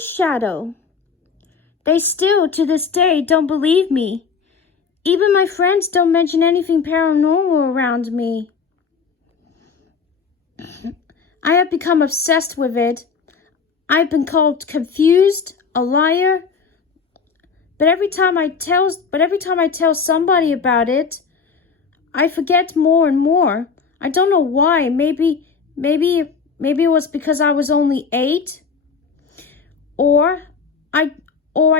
Peter's shadow. They still, to this day, don't believe me. Even my friends don't mention anything paranormal around me. I have become obsessed with it. I've been called confused, a liar. But every time I tell somebody about it, I forget more and more. I don't know why. Maybe it was because I was only 8. Or I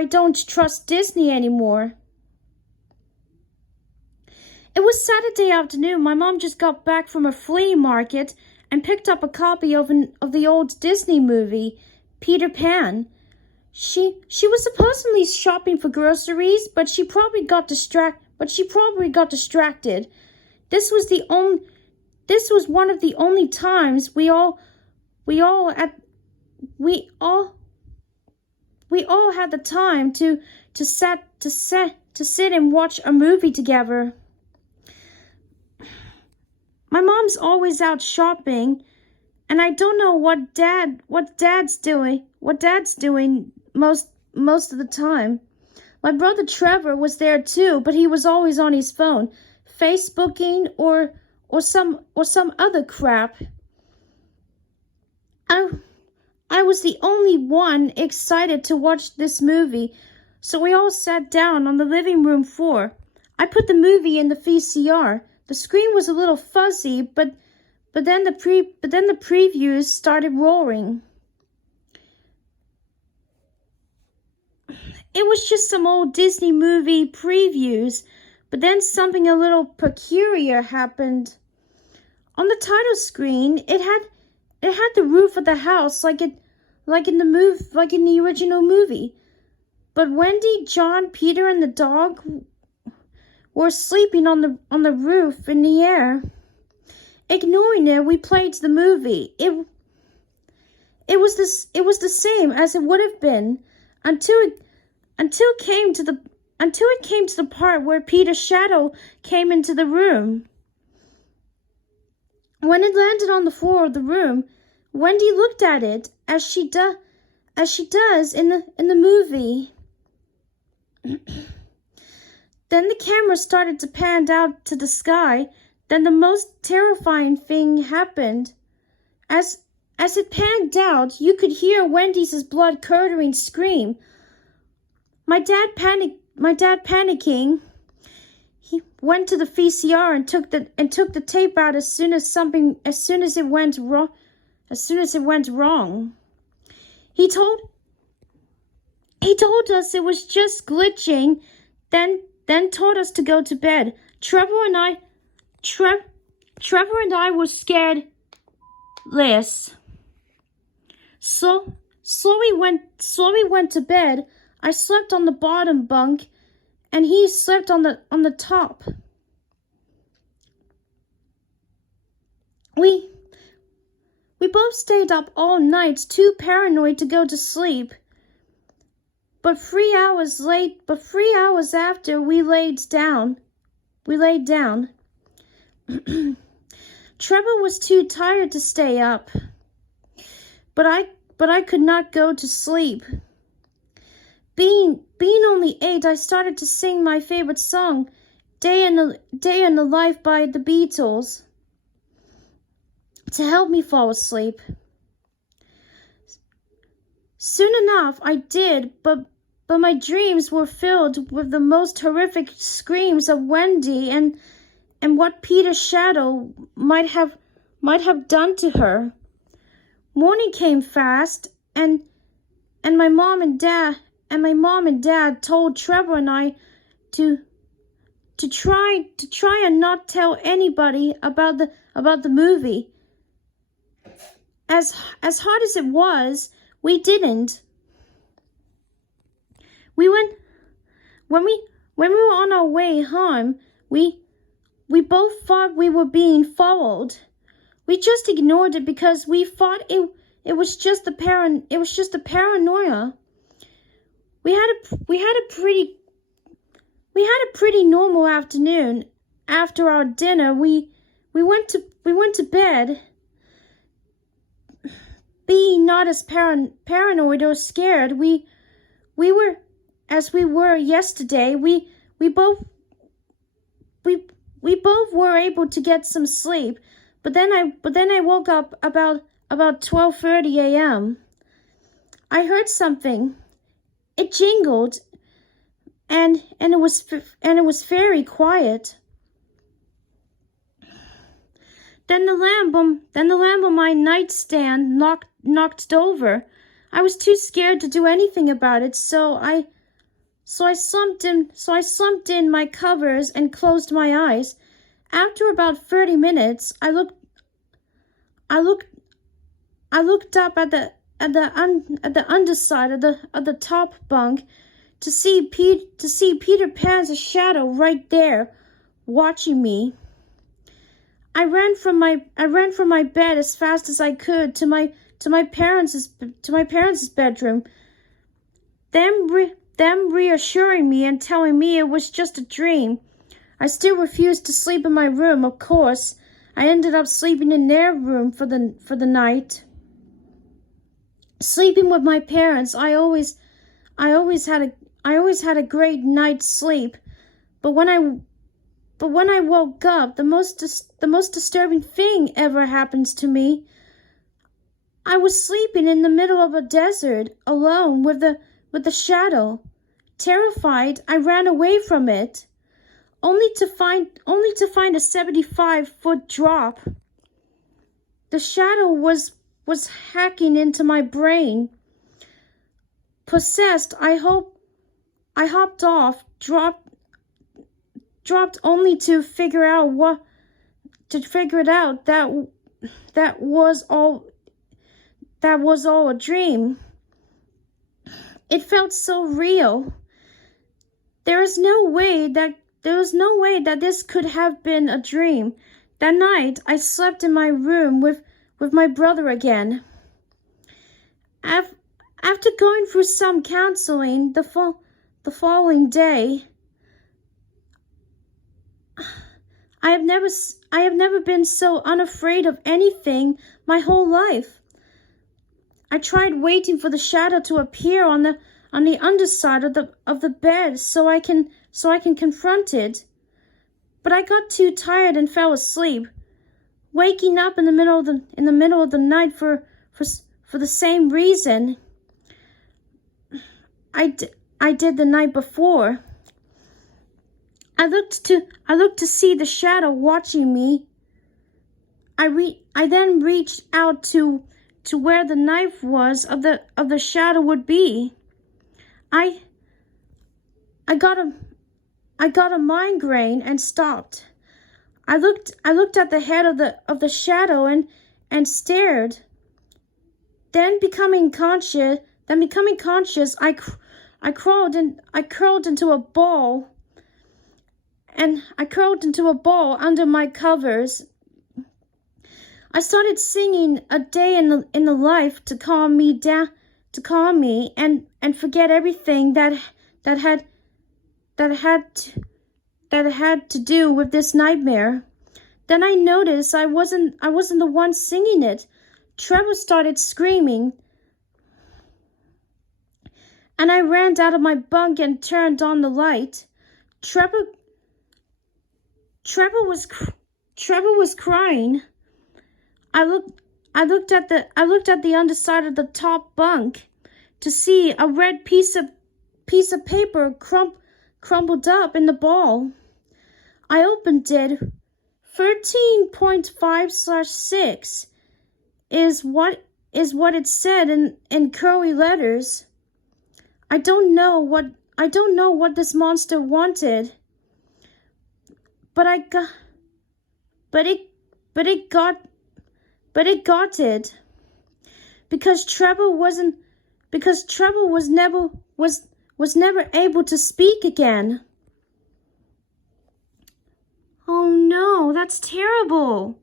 don't trust Disney anymore. It was Saturday afternoon. My mom just got back from a flea market and picked up a copy of the old Disney movie, Peter Pan. She was supposedly shopping for groceries, but she probably got distracted. This was one of the only times we all had the time to sit and watch a movie together. My mom's always out shopping, and I don't know what dad's doing most of the time. My brother Trevor was there too, but he was always on his phone, Facebooking or some other crap. I was the only one excited to watch this movie, so we all sat down on the living room floor. I put the movie in the VCR. The screen was a little fuzzy, but then the previews started roaring. It was just some old Disney movie previews, but then something a little peculiar happened. On the title screen, it had the roof of the house like in the original movie. But Wendy, John, Peter, and the dog were sleeping on the roof in the air. Ignoring it, we played the movie. It was the same as it would have been until it came to the part where Peter's shadow came into the room. When it landed on the floor of the room, Wendy looked at it as she does in the movie. Then the camera started to pan out to the sky. Then the most terrifying thing happened. As it panned out, you could hear Wendy's blood-curdling scream. My dad panicking. He went to the VCR and took the tape out as soon as it went wrong. He told us it was just glitching, then told us to go to bed. Trevor and I were scared less. So we went to bed. I slept on the bottom bunk, and he slept on the top. We both stayed up all night, too paranoid to go to sleep. But 3 hours after we laid down. Trevor was too tired to stay up, but I could not go to sleep. Being only 8, I started to sing my favorite song, Day in the Life by the Beatles, to help me fall asleep. Soon enough, I did, but my dreams were filled with the most horrific screams of Wendy and what Peter's shadow might have done to her. Morning came fast, and my mom and dad told Trevor and I to try and not tell anybody about the movie. As hard as it was, we didn't. When we were on our way home, we both thought we were being followed. We just ignored it because we thought it was just the paranoia. We had a pretty normal afternoon. After our dinner, we went to bed. Being not as paranoid or scared. We were as we were yesterday. We both were able to get some sleep. But then I woke up about 12:30 a.m. I heard something. It jingled, and it was very quiet. Then the lamp on my nightstand knocked over. I was too scared to do anything about it, so I slumped in my covers and closed my eyes. After about 30 minutes, I looked up at the underside of the top bunk to see Peter Pan's shadow right there, watching me. I ran from my bed as fast as I could to my parents' bedroom. Them reassuring me and telling me it was just a dream. I still refused to sleep in my room, of course. I ended up sleeping in their room for the night. Sleeping with my parents, I always had a great night's sleep. But when I woke up, the most disturbing thing ever happens to me. I was sleeping in the middle of a desert, alone with the shadow. Terrified, I ran away from it, only to find a 75-foot drop. The shadow was hacking into my brain. Possessed, I hopped off, dropped only to figure it out that was all a dream. It felt so real. There was no way that this could have been a dream. That night, I slept in my room with my brother again. After going through some counseling the following day, I have never been so unafraid of anything my whole life. I tried waiting for the shadow to appear on the underside of the bed so I can confront it. But I got too tired and fell asleep, waking up in the middle of the night for the same reason I did the night before. I looked to see the shadow watching me. I then reached out to where the knife was of the shadow would be. I got a migraine and stopped. I looked at the head of the shadow and stared. Then becoming conscious, I curled into a ball. And I curled into a ball under my covers. I started singing A Day in the Life to calm me down, and forget everything that had to do with this nightmare. Then I noticed I wasn't the one singing it. Trevor started screaming, and I ran out of my bunk and turned on the light. Trevor was crying. I looked at the underside of the top bunk to see a red piece of paper crumpled up in the ball. I opened it. 13.5/6 is what it said in curly letters. I don't know what this monster wanted. But it got it. Because Trevor was never able to speak again. Oh no, that's terrible.